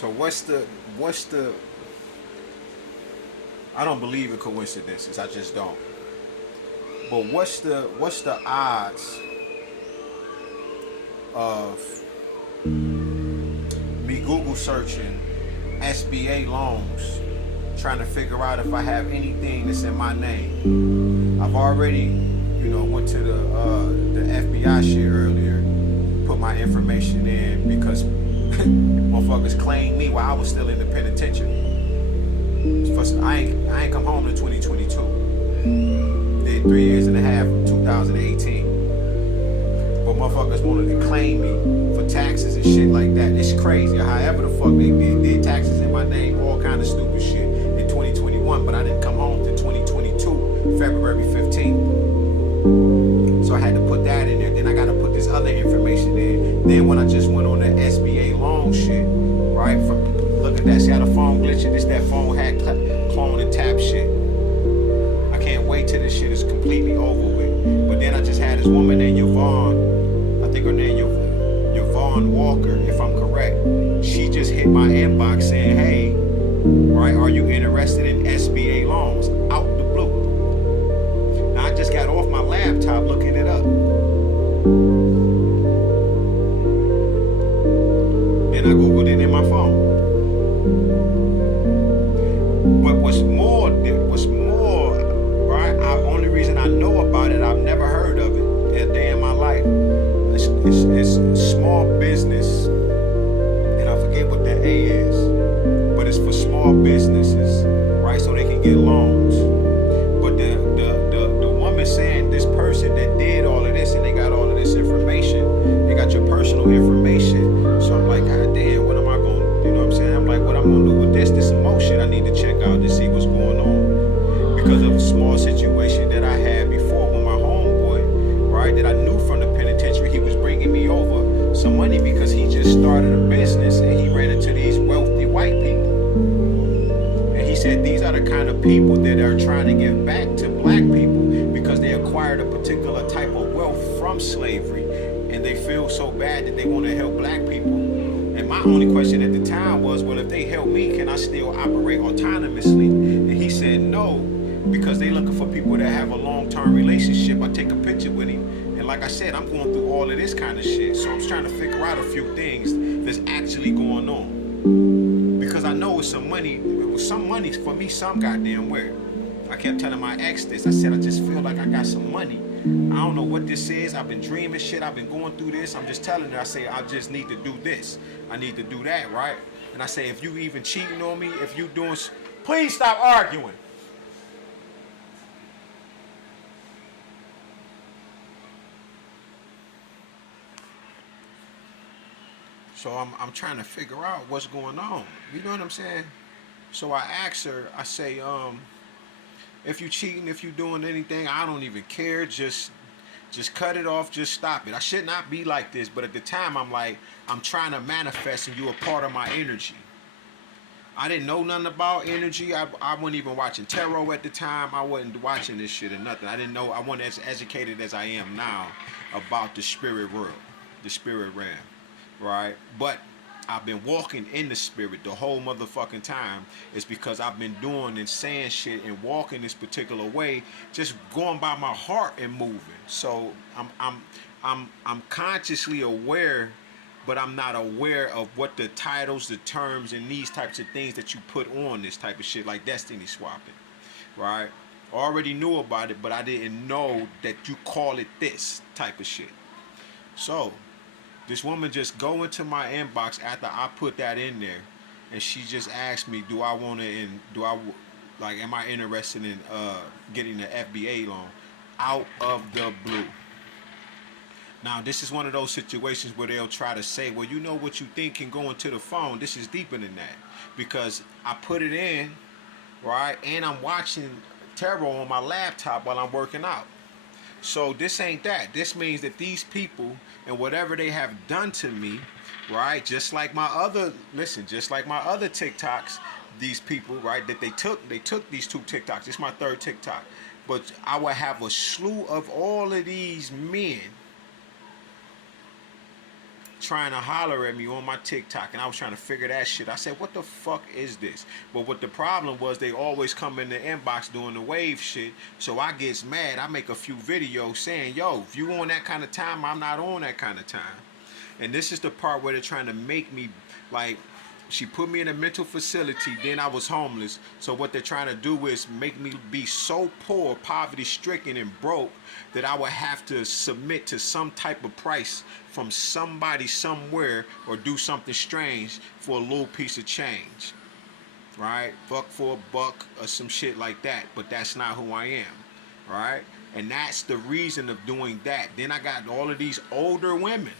So what's the I don't believe in coincidences. I just don't. But what's the odds of me Google searching SBA loans, trying to figure out if I have anything that's in my name? I've already, went to the FBI shit earlier, put my information in because motherfuckers claimed me while I was still in the penitentiary. I ain't come home in 2022. Did 3 years and a half from 2018. But motherfuckers wanted to claim me for taxes and shit like that. It's crazy. However the fuck they did taxes in my name, all kind of stupid shit in 2021. But I didn't come home to 2022, February 15th. So I had to put that in there. Then I got to put this other information in. Then when I just went on the SBA loan shit, right? Look at that. See how the phone glitching? This that phone hack, clone and tap shit. I can't wait till this shit is completely over with. But then I just had this woman named Yvonne. I think her name Yvonne Walker, if I'm correct. She just hit my inbox saying, hey, right, are you interested in SBA loans? Out the blue. Now I just got off my laptop looking it up. Then I Googled it in my phone. But what's more, right? Only reason I know about it, I've never heard of it a day in my life. It's small business, and I forget what the A is, but it's for small businesses, right? So they can get loans. But the woman saying this person that did all of this and they got all of this information, they got your personal information. So I'm like, God damn, what am I going to, you know what I'm saying? I'm like, what I'm going to do with this? This some more shit I need to check out to see what's going on. Because of a small situation that I had before with my homeboy, right? That I knew from the penitentiary, he was bringing me over some money because he just started a business and he ran into these wealthy white people. And he said these are the kind of people that are trying to give back to black people because they acquired a particular type of wealth from slavery and they feel so bad that they want to help black people. And my only question at the time was, well, if they help me, can I still operate autonomously? And he said no, because they looking for people that have a long-term relationship. I take a picture with him, and like I said, I'm going through all of this kind of shit. So I'm trying to figure out a few things that's actually going on. Because I know it's some money for me, some goddamn where. I kept telling my ex this. I said, I just feel like I got some money. I don't know what this is. I've been dreaming shit. I've been going through this. I'm just telling her, I say, I just need to do this. I need to do that, right? And I say, if you even cheating on me, if you doing... Please stop arguing. So I'm trying to figure out what's going on. You know what I'm saying? So I asked her, I say, if you cheating, if you doing anything, I don't even care. Just cut it off. Just stop it. I should not be like this. But at the time, I'm like, I'm trying to manifest and you a part of my energy. I didn't know nothing about energy. I wasn't even watching tarot at the time. I wasn't watching this shit or nothing. I didn't know. I wasn't as educated as I am now about the spirit world, the spirit realm, right? But I've been walking in the spirit the whole motherfucking time. It's because I've been doing and saying shit and walking this particular way, just going by my heart and moving. So I'm consciously aware, but I'm not aware of what the titles, the terms, and these types of things that you put on this type of shit, like destiny swapping, right? I already knew about it, but I didn't know that you call it this type of shit. So this woman just go into my inbox after I put that in there, and she just asked me, do I want to, and am I interested in getting the FBA loan out of the blue? Now, this is one of those situations where they'll try to say, well, you know what you think can go into the phone. This is deeper than that, because I put it in, right, and I'm watching tarot on my laptop while I'm working out. So this ain't that. This means that these people and whatever they have done to me, right? Just like my other TikToks, these people, right? That they took these 2 TikToks. It's my 3rd TikTok. But I will have a slew of all of these men trying to holler at me on my TikTok, and I was trying to figure that shit. I said, what the fuck is this? But what the problem was, they always come in the inbox doing the wave shit. So I gets mad. I make a few videos saying, yo, if you on that kind of time, I'm not on that kind of time. And this is the part where they're trying to make me, like, she put me in a mental facility, then I was homeless. So what they're trying to do is make me be so poor, poverty stricken and broke, that I would have to submit to some type of price from somebody somewhere, or do something strange for a little piece of change. Right? Buck for a buck or some shit like that. But that's not who I am. Right? And that's the reason of doing that. Then I got all of these older women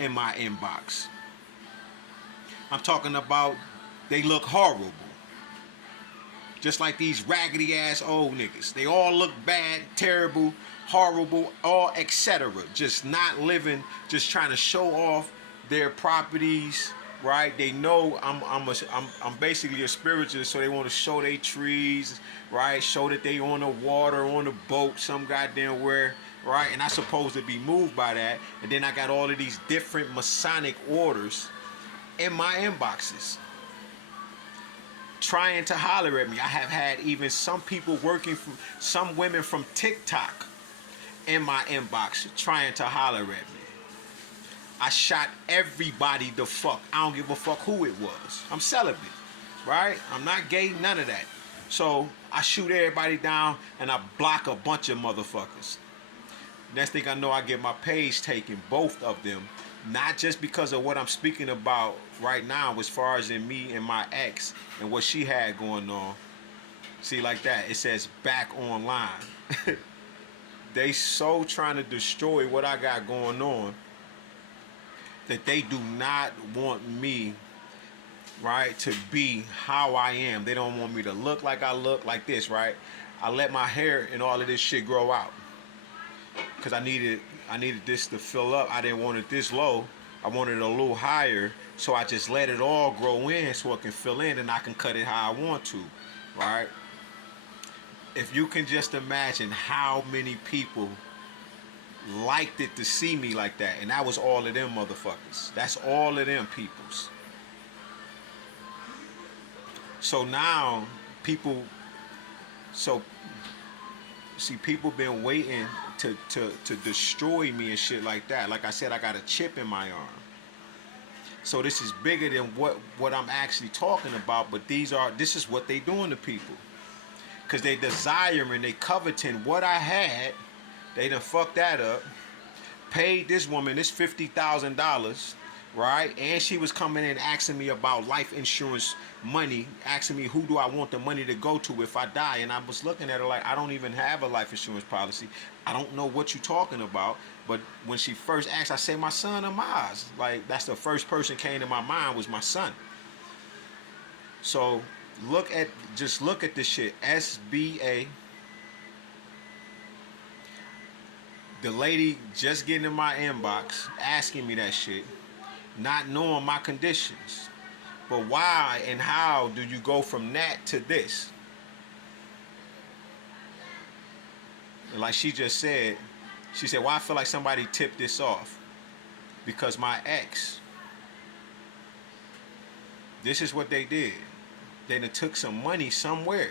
in my inbox. I'm talking about, they look horrible. Just like these raggedy ass old niggas. They all look bad, terrible, horrible, all etc. Just not living, just trying to show off their properties, right? They know I'm basically a spiritualist, so they want to show their trees, right? Show that they on the water, on the boat, some goddamn where, right? And I'm supposed to be moved by that. And then I got all of these different Masonic orders in my inboxes trying to holler at me. I have had even some people working from, some women from TikTok in my inbox trying to holler at me. I shot everybody the fuck. I don't give a fuck who it was. I'm celibate, right? I'm not gay, none of that. So I shoot everybody down and I block a bunch of motherfuckers. Next thing I know, I get my page taken, both of them. Not just because of what I'm speaking about right now, as far as in me and my ex and what she had going on. See, like that, it says back online. They so trying to destroy what I got going on that they do not want me, right, to be how I am. They don't want me to look like I look like this, right? I let my hair and all of this shit grow out because I needed this to fill up. I didn't want it this low. I wanted it a little higher, so I just let it all grow in so it can fill in and I can cut it how I want to, right? If you can just imagine how many people liked it to see me like that, and that was all of them motherfuckers. That's all of them peoples. So now people, so see, people been waiting to destroy me and shit like that. Like I said, I got a chip in my arm. So this is bigger than what I'm actually talking about, but this is what they doing to people. Cause they desiring, they coveting what I had. They done fucked that up. Paid this woman this $50,000, right? And she was coming in asking me about life insurance money, asking me who do I want the money to go to if I die. And I was looking at her like, I don't even have a life insurance policy. I don't know what you're talking about. But when she first asked, I said, my son or Maz. Like, that's the first person came to my mind was my son. So just look at this shit. SBA. The lady just getting in my inbox, asking me that shit, not knowing my conditions. But why and how do you go from that to this? And like she just said, she said, well, I feel like somebody tipped this off. Because my ex, this is what they did. They done took some money somewhere.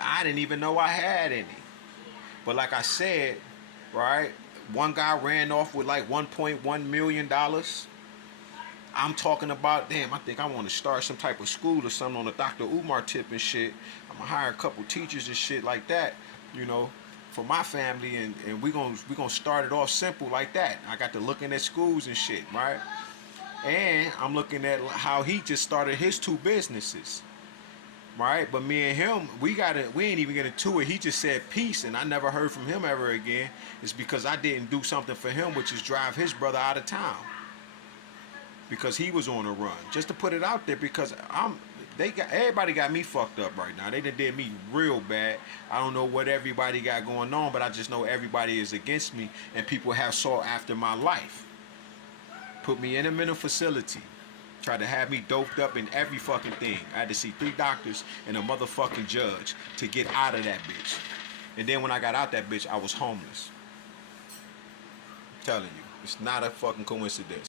I didn't even know I had any. But like I said, right? One guy ran off with like $1.1 million. I'm talking about, damn, I think I want to start some type of school or something on the Dr. Umar tip and shit. I'm going to hire a couple teachers and shit like that, you know, for my family. And we gonna start it off simple like that. I got to looking at schools and shit, right? And I'm looking at how he just started his 2 businesses. Right, but me and him, we ain't even get into it. He just said peace, and I never heard from him ever again. It's because I didn't do something for him, which is drive his brother out of town because he was on a run. Just to put it out there, because everybody got me fucked up right now. They did me real bad. I don't know what everybody got going on, but I just know everybody is against me, and people have sought after my life. Put me in a mental facility. Tried to have me doped up in every fucking thing. I had to see 3 doctors and a motherfucking judge to get out of that bitch. And then when I got out that bitch, I was homeless. I'm telling you. It's not a fucking coincidence.